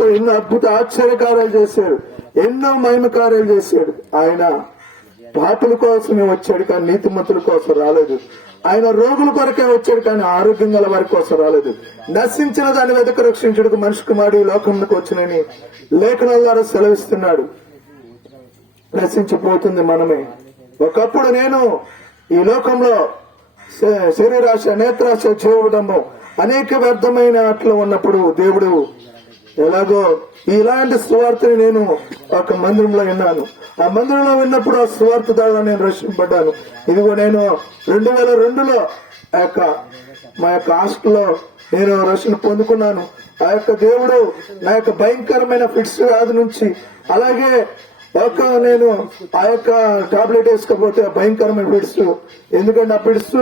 చేశాడు. ఎన్నో అద్భుత ఆశ్చర్య కార్యాలు చేశాడు. ఎన్నో మహిమ కార్యాలు చేశాడు. ఆయన పాపుల కోసమే వచ్చాడు కానీ నీతిమంతుల కోసం రాలేదు. ఆయన రోగుల కొరకే వచ్చాడు కానీ ఆరోగ్యం గల వారి కోసం రాలేదు. నశించిన దాన్ని వెతక రక్షించడానికి మనిషి కుమారుడు లోకంలోకి వచ్చినని లేఖనాల ద్వారా సెలవిస్తున్నాడు. నశించిపోతుంది మనమే. ఒకప్పుడు నేను ఈ లోకంలో శరీరాశ నేత్రాశ జీవడము అనేక వ్యర్థమైన అట్లు ఉన్నప్పుడు దేవుడు ఎలాగో ఇలాంటి సువార్తని నేను ఒక మందిరంలో విన్నాను. ఆ మందిరంలో విన్నప్పుడు ఆ సువార్త ద్వారా నేను రక్షింపడ్డాను ఇదిగో నేను రెండు వేల రెండులో ఆ యొక్క మా యొక్క హాస్టల్లో నేను రక్షణ పొందుకున్నాను. ఆ యొక్క దేవుడు నా యొక్క భయంకరమైన ఫిట్స్ వ్యాధి నుంచి అలాగే ఒక నేను ఆ యొక్క టాబ్లెట్ వేసుకోకపోతే భయంకరమైన ఫిట్స్. ఎందుకంటే ఆ ఫిట్స్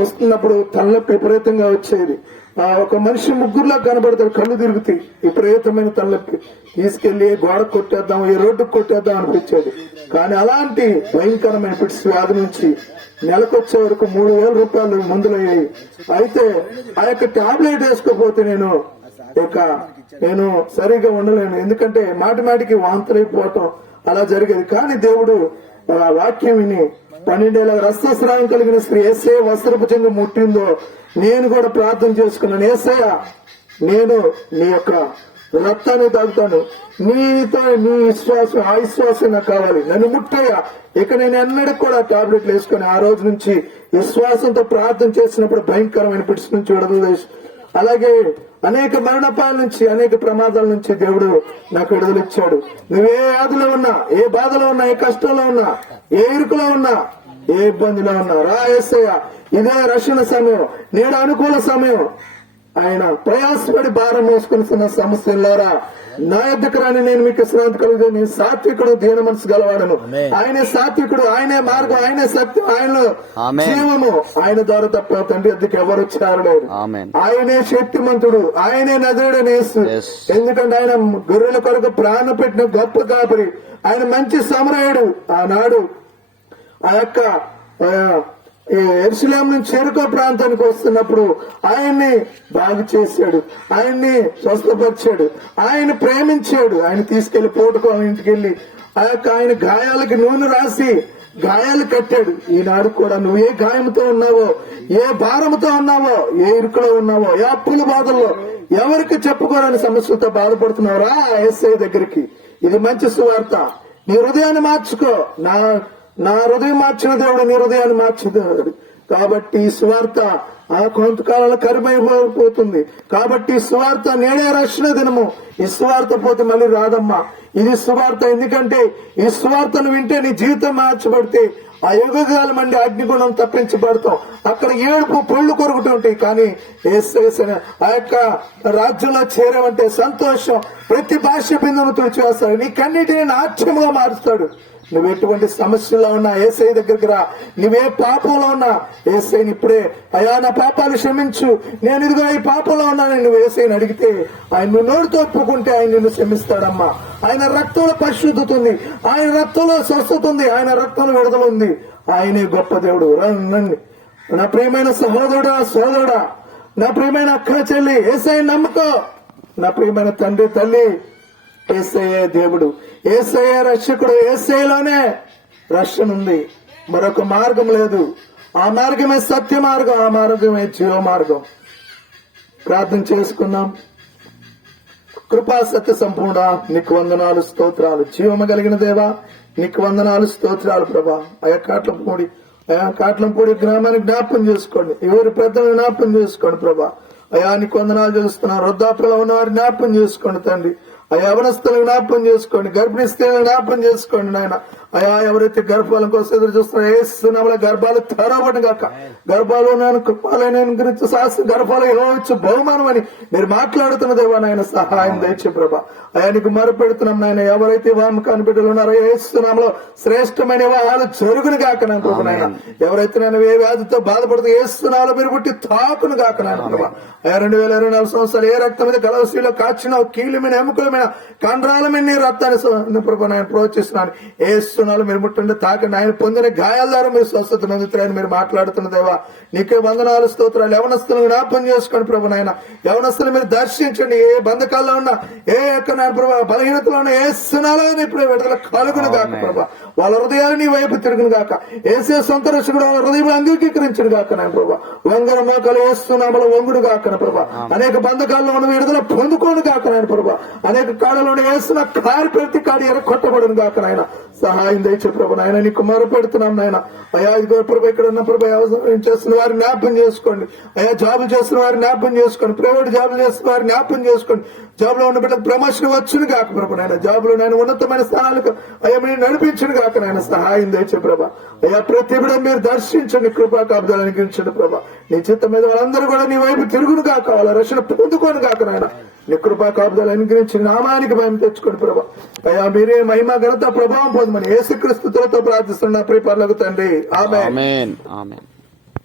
వస్తున్నప్పుడు తలనొప్పి విపరీతంగా వచ్చేది. ఆ ఒక మనిషి ముగ్గురులా కనబడతాడు కళ్ళు తిరుగుతాయి. విపరీతమైన తలనొప్పి. తీసుకెళ్ళి గోడ కొట్టేద్దాం ఏ రోడ్డు కొట్టేద్దాం అనిపించేది. కానీ అలాంటి భయంకరమైన ఫిట్స్ వ్యాధి నుంచి నెలకొచ్చే వరకు మూడు వేల రూపాయలు మందులయ్యాయి అయితే ఆ యొక్క టాబ్లెట్ వేసుకోకపోతే నేను ఇక నేను సరిగా ఉండలేను. ఎందుకంటే మాటి మాటికి వాంతులైపోవటం అలా జరిగేది. కానీ దేవుడు ఆ వాక్యం విని పన్నెండేళ్ళ రక్తస్రావం కలిగిన స్త్రీ ఏసే వస్త్రపు చెంగు ముట్టిందో నేను కూడా ప్రార్థన చేసుకున్నాను. ఏసయ్య నేను నీ యొక్క రక్తాన్ని తాగుతాను. నీతో నీ విశ్వాసం ఆ విశ్వాసం నాకు కావాలి. నన్ను ముట్టయ్యా. ఇక నేను ఎన్నడికి కూడా టాబ్లెట్లు వేసుకుని ఆ రోజు నుంచి విశ్వాసంతో ప్రార్థన చేసినప్పుడు భయంకరమైన పిడిచి నుంచి విడుదల అలాగే అనేక మరణపాల నుంచి అనేక ప్రమాదాల నుంచి దేవుడు నాకు విడుదలిచ్చాడు నువ్వు నువ్వే ఆదిలో ఉన్నా ఏ బాధలో ఉన్నా ఏ కష్టంలో ఉన్నా ఏ ఇరుకులో ఉన్నా ఏ ఇబ్బందిలో ఉన్నా రా ఏసయ్య ఇదే రక్షణ సమయం నేడు అనుకూల సమయం. ఆయన ప్రయాసపడి భారం మోసుకున్న సమస్యలారా నా రాని నేను మీకు శ్రాంతి కలుగుతుంది నేను సాత్వికుడు దీన మనసు గలవాడను. ఆయనే సాత్వికుడు ఆయనే మార్గం ఆయనే సత్యం ఆయన. జీవము. ఆయన ద్వారా తప్ప తండ్రి ఎద్దుకు ఎవరు చేరలేరు ఆయనే శక్తిమంతుడు ఆయనే నదుడు నేసు. ఎందుకంటే ఆయన గొర్రెల కొరకు ప్రాణం పెట్టిన గొప్ప కాపరి. ఆయన మంచి సమరయుడు. ఆనాడు ఆ యొక్క ఎరుసలేం నుంచి చేరుకో ప్రాంతానికి వస్తున్నప్పుడు ఆయన్ని బాగు చేశాడు. ఆయన్ని స్వస్థపరిచాడు. ఆయన ప్రేమించాడు. ఆయన తీసుకెళ్ళి పోటుకో ఇంటికి వెళ్ళి ఆ యొక్క ఆయన గాయాలకి నూనె రాసి గాయాలు కట్టాడు. ఈనాడు కూడా నువ్వు ఏ గాయంతో ఉన్నావో ఏ భారంతో ఉన్నావో ఏ ఇరుకులో ఉన్నావో ఏ అప్పుల బాధల్లో ఎవరికి చెప్పుకోరని సమస్యలతో బాధపడుతున్నావురా ఎస్ఐ దగ్గరికి? ఇది మంచి సువార్త. నీ హృదయాన్ని మార్చుకో. నా నా హృదయం మార్చిన దేవుడు నీ హృదయాన్ని మార్చిన దేవుడు. కాబట్టి ఈ స్వార్థ ఆ కొంతకాలంలో కరుమైపోతుంది కాబట్టి సువార్త నేనే రక్షణ దినము. ఈ సువార్త పోతే మళ్ళీ రాదమ్మా. ఇది సువార్త. ఎందుకంటే ఈ సువార్తను వింటే నీ జీవితం మార్చబడితే ఆ యుగకాలం అండి అగ్నిగుణం తప్పించబడతాం. అక్కడ ఏడుపు పొళ్ళు కొరుకుతుంటాయి కానీ యేసయ్య ఆ యొక్క రాజ్యంలో చేరమంటే సంతోషం. ప్రతి భాష బిందును తుడిచివేస్తాడు. నీ కన్నిటిని నాట్యముగా మారుస్తాడు. నువ్వు ఎటువంటి సమస్యలో ఉన్నా ఏసై దగ్గరికి రా. నువ్వే పాపంలో ఉన్నా ఏసైని ఇప్పుడే అయాన పాపాలు క్షమించు. నేను ఇదిగో ఈ పాపంలో ఉన్నానని నువ్వు ఏసైని అడిగితే ఆయన నువ్వు నోటితో ఒప్పుకుంటే ఆయన నిన్ను క్షమిస్తాడమ్మా. ఆయన రక్తంలో పరిశుద్ధత ఉంది ఆయన రక్తంలో స్వస్థత ఉంది ఆయన రక్తంలో విడుదల ఉంది ఆయనే గొప్ప దేవుడు. రండి నా ప్రియమైన సహోదరుడా సోదరుడా నా ప్రియమైన అక్క చెల్లి ఏసై నమ్ముకో. నా ప్రియమైన తండ్రి తల్లి ఏసయ్యే దేవుడు. ఏసయ్యే రక్షకుడు ఏసైలోనే రక్షణ ఉంది. మరొక మార్గం లేదు. ఆ మార్గమే సత్య మార్గం ఆ మార్గమే జీవ మార్గం. ప్రార్థన చేసుకుందాం. కృపా సత్య సంపూర్ణ నీకు వందనాలు స్తోత్రాలు. జీవము కలిగిన దేవా నీకు వందనాలు స్తోత్రాలు ప్రభా. అయా కాట్లంపూడి అయా కాట్లంపూడి గ్రామాన్ని జ్ఞాపకం చేసుకోండి. ఎవరి పెద్దలను జ్ఞాపకం చేసుకోండి ప్రభా. అయా నీకు వందనాలు చేస్తున్నారు వృద్ధాప్యలో ఉన్న వారి జ్ఞాపకం చేసుకోండి తండ్రి. అయా అవనస్తులను జ్ఞాపం చేసుకోండి. గర్భిణీ స్త్రీలను జ్ఞాపకం చేసుకోండి నాయన. అయా ఎవరైతే గర్భాల కోసం ఎదురు చూస్తున్నారో ఏ సునామల గర్భాలు తెరవబడి గాక గర్భాలు నేను కృపాలైన గురించి శాస్త్ర గర్భాలు ఇవ్వచ్చు బహుమానం అని మీరు మాట్లాడుతున్న దేవా నాయన సహాయం దయచే ప్రభా. అయా నీకు మొరపెడుతున్నాం నాయన ఎవరైతే వామకాన్ని బిడ్డలు ఉన్నారో ఏ సునామలో శ్రేష్టమైన వివాహాలు జరుగును నాయన ప్రభు నాయన. ఎవరైతే నేను ఏ వ్యాధితో బాధపడుతూ ఏ సునాలో మీరు పుట్టి తాకును గాక నాయన ప్రభా అయ్యా రెండు వేల ఇరవై నాలుగు సంవత్సరాలు ఏ రక్తం మీద కలవసీలో కాచిన కీలు మీద ఎముకల మీద కండరాల మీద నీ రక్తాన్ని ప్రభు నేను ప్రోత్సహిస్తున్నాను ఏ స్తోనాలు మీరు ముట్టండి తాకండి. ఆయన పొందిన గాయాల ద్వారా మీరు స్వస్థత నొందుతారని మీరు మాట్లాడుతున్న దేవా నీకే వందనాలు స్తోత్రాలు. యవనస్తులను జ్ఞాపం చేసుకోండి ప్రభు నాయన యవనస్తులు మీరు దర్శించండి. ఏ బంధకాల్లో ఉన్నా ఏ యొక్క నాయన ప్రభు బలహీనతలో ఉన్న ఏ సునాలని ఇప్పుడు విడుదల కలుగును గాక ప్రభు. వాళ్ళ హృదయాలు నీ వైపు తిరుగును గాక. ఏసే సొంత రక్షకుడు వాళ్ళ హృదయం అంగీకరించడు గాక నాయన ప్రభు. వంగర మోకలు వేస్తున్నామల వంగుడు గాక నా ప్రభు. అనేక బంధకాల్లో ఉన్న విడుదల పొందుకోను గాక నాయన ప్రభు. అనేక కాడలో వేస్తున్న కారు ప్రతి కాడి ఎర కొట్టబడును గాక నాయన. సహాయం దయచే ప్రభు నాయన నీకు మొరపెడుతున్నాం నాయన. అయా ఇదిగో ప్రభు ఇక్కడ ఉన్న ప్రభు వ్యవసాయం చేస్తున్న వారి జ్ఞాపం చేసుకోండి. అయా జాబులు చేస్తున్న వారి జ్ఞాపం చేసుకోండి. ప్రైవేట్ జాబులు చేస్తున్న వారి జ్ఞాపం చేసుకోండి. జాబ్లో ఉన్న బిడ్డ ప్రమోషన్ వచ్చును కాక ప్రభు నాయన. జాబ్లో నేను ఉన్నతమైన స్థానాలకు అయ్యా మీరు నడిపించను కాక నాయన. సహాయం దయచే ప్రభా. అయ్యా ప్రతి బిడ్డ మీరు దర్శించండి కృపా కాబ్దాలు అనిపించండి ప్రభా. నీ చిత్తం మీద వాళ్ళందరూ కూడా నీ వైపు తిరుగును కాక వాళ్ళ రక్షణ పొందుకోను కాక నాయన. నీ కృపా కాపుదాలు అనుగ్రహించి నామానికి భయం తెచ్చుకోండి ప్రభా. అయ్యా మీరే మహిమ ఘనత ప్రభావం పొందమని ఏసుక్రీస్తుతో ప్రార్థిస్తున్న ప్రిపర్లకు తండ్రి. ఆమె